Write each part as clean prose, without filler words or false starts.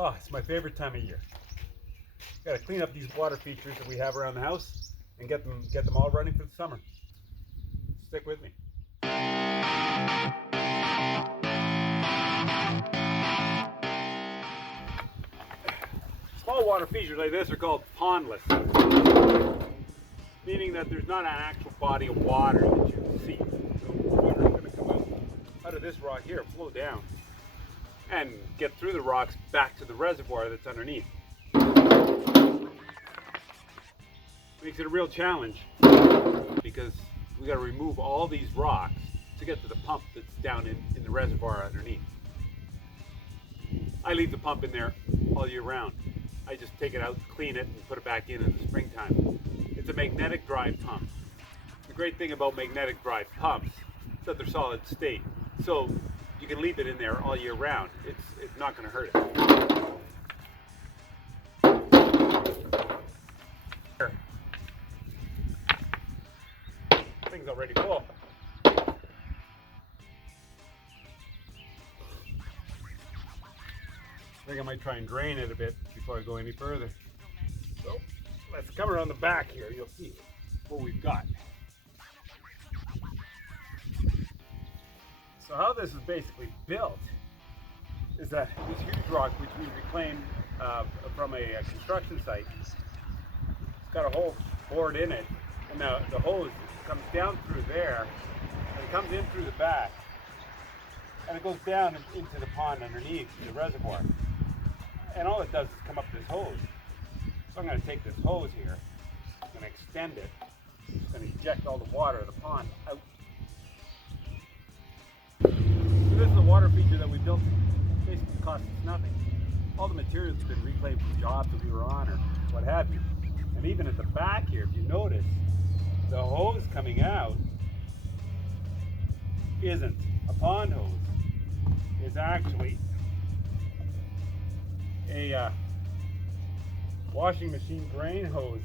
Oh, it's my favorite time of year. Got to clean up these water features that we have around the house and get them all running for the summer. Stick with me. Small water features like this are called pondless, meaning that there's not an actual body of water that you can see. So the water is going to come out of this rock here, flow down, and get through the rocks back to the reservoir that's underneath. Makes it a real challenge because we got to remove all these rocks to get to the pump that's down in the reservoir underneath. I leave the pump in there all year round. I just take it out, clean it, and put it back in the springtime. It's a magnetic drive pump. The great thing about magnetic drive pumps is that they're solid state. So you can leave it in there all year round. It's not going to hurt it. Thing's already full. I think I might try and drain it a bit before I go any further. So let's come around the back here. You'll see what we've got. So how this is basically built is that this huge rock, which we reclaimed from a construction site, it's got a whole board in it, and the hose comes down through there, and it comes in through the back, and it goes down into the pond underneath the reservoir. And all it does is come up this hose. So I'm going to take this hose here, I'm going to extend it, I'm just going to eject all the water of the pond out. So this is a water feature that we built. Basically cost us nothing. All the materials have been reclaimed from jobs that we were on or what have you. And even at the back here, if you notice, the hose coming out isn't a pond hose. It's actually a washing machine drain hose.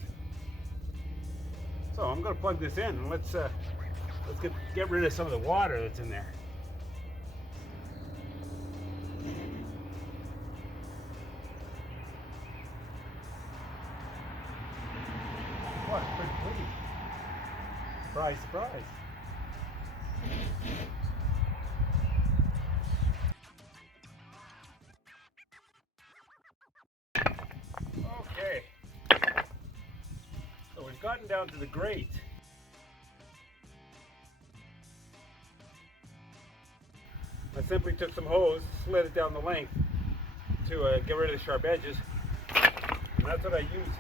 So I'm going to plug this in and let's get rid of some of the water that's in there. Oh, it's pretty clean. Surprise, surprise. Okay, so we've gotten down to the grate. I simply took some hose, slid it down the length to get rid of the sharp edges, and that's what I used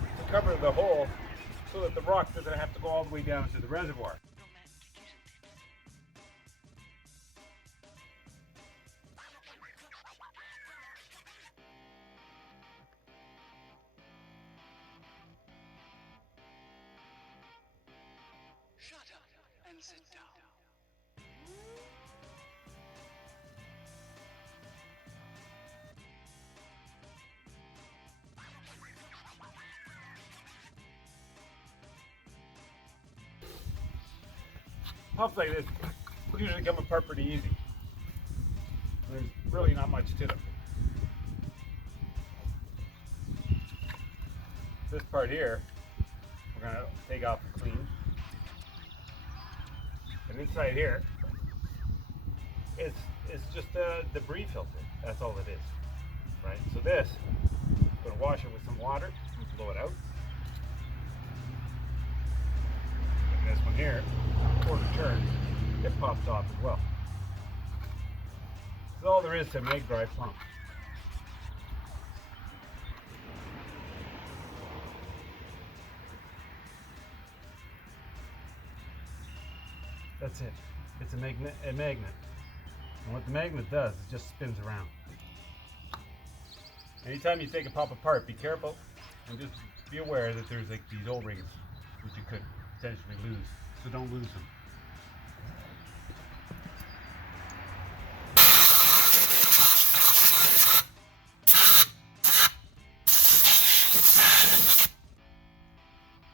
to cover the hole so that the rock doesn't have to go all the way down to the reservoir. Shut up and sit down. Pumps like this usually come apart pretty easy. There's really not much to them. This part here, we're going to take off and clean. And inside here, it's just a debris filter. That's all it is, right? So this, I'm going to wash it with some water and blow it out. And this one here, quarter turn, it pops off as well. That's all there is to make dry pump. That's it. It's a magnet. And what the magnet does, it just spins around. Anytime you take a pump apart, be careful and just be aware that there's like these O-rings which you could potentially lose. So don't lose them.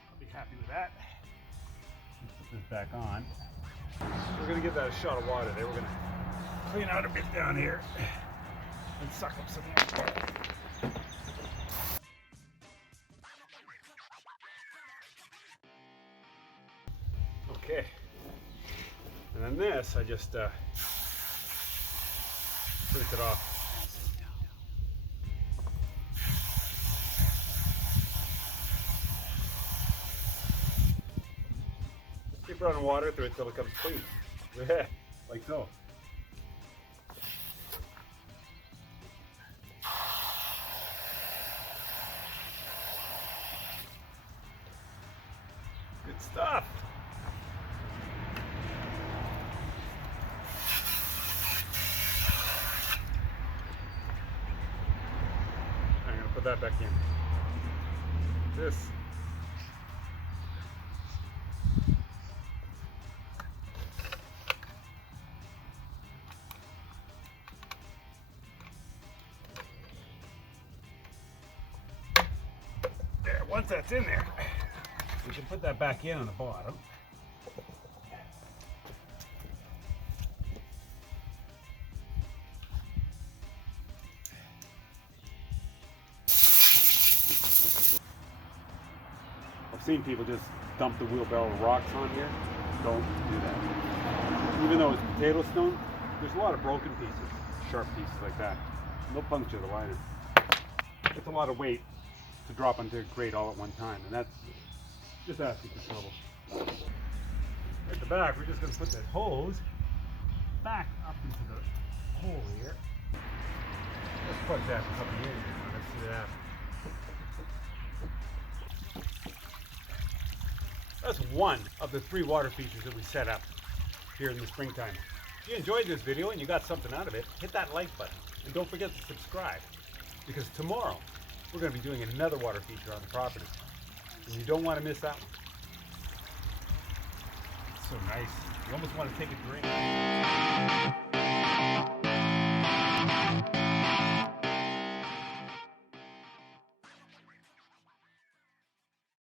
I'll be happy with that. Let's put this back on. We're going to give that a shot of water there. We're going to clean out a bit down here. and suck up some more. Okay, and then this, I just rinse it off. Keep running water through it till it comes clean. Like so. Good stuff. I'm gonna put that back in. This. There, once that's in there, we can put that back in on the bottom. I've seen people just dump the wheelbarrow rocks on here. Don't do that. Even though it's potato stone, there's a lot of broken pieces, sharp pieces like that. They'll puncture the liner. It's a lot of weight to drop onto a grate all at one time, and that's just asking for trouble. At the back, we're just going to put that hose back up into the hole here. Let's plug that for a couple of years. Let's see what happens. That's one of the 3 water features that we set up here in the springtime. If you enjoyed this video and you got something out of it, hit that like button. And don't forget to subscribe, because tomorrow we're going to be doing another water feature on the property. And you don't want to miss that one. It's so nice. You almost want to take a drink.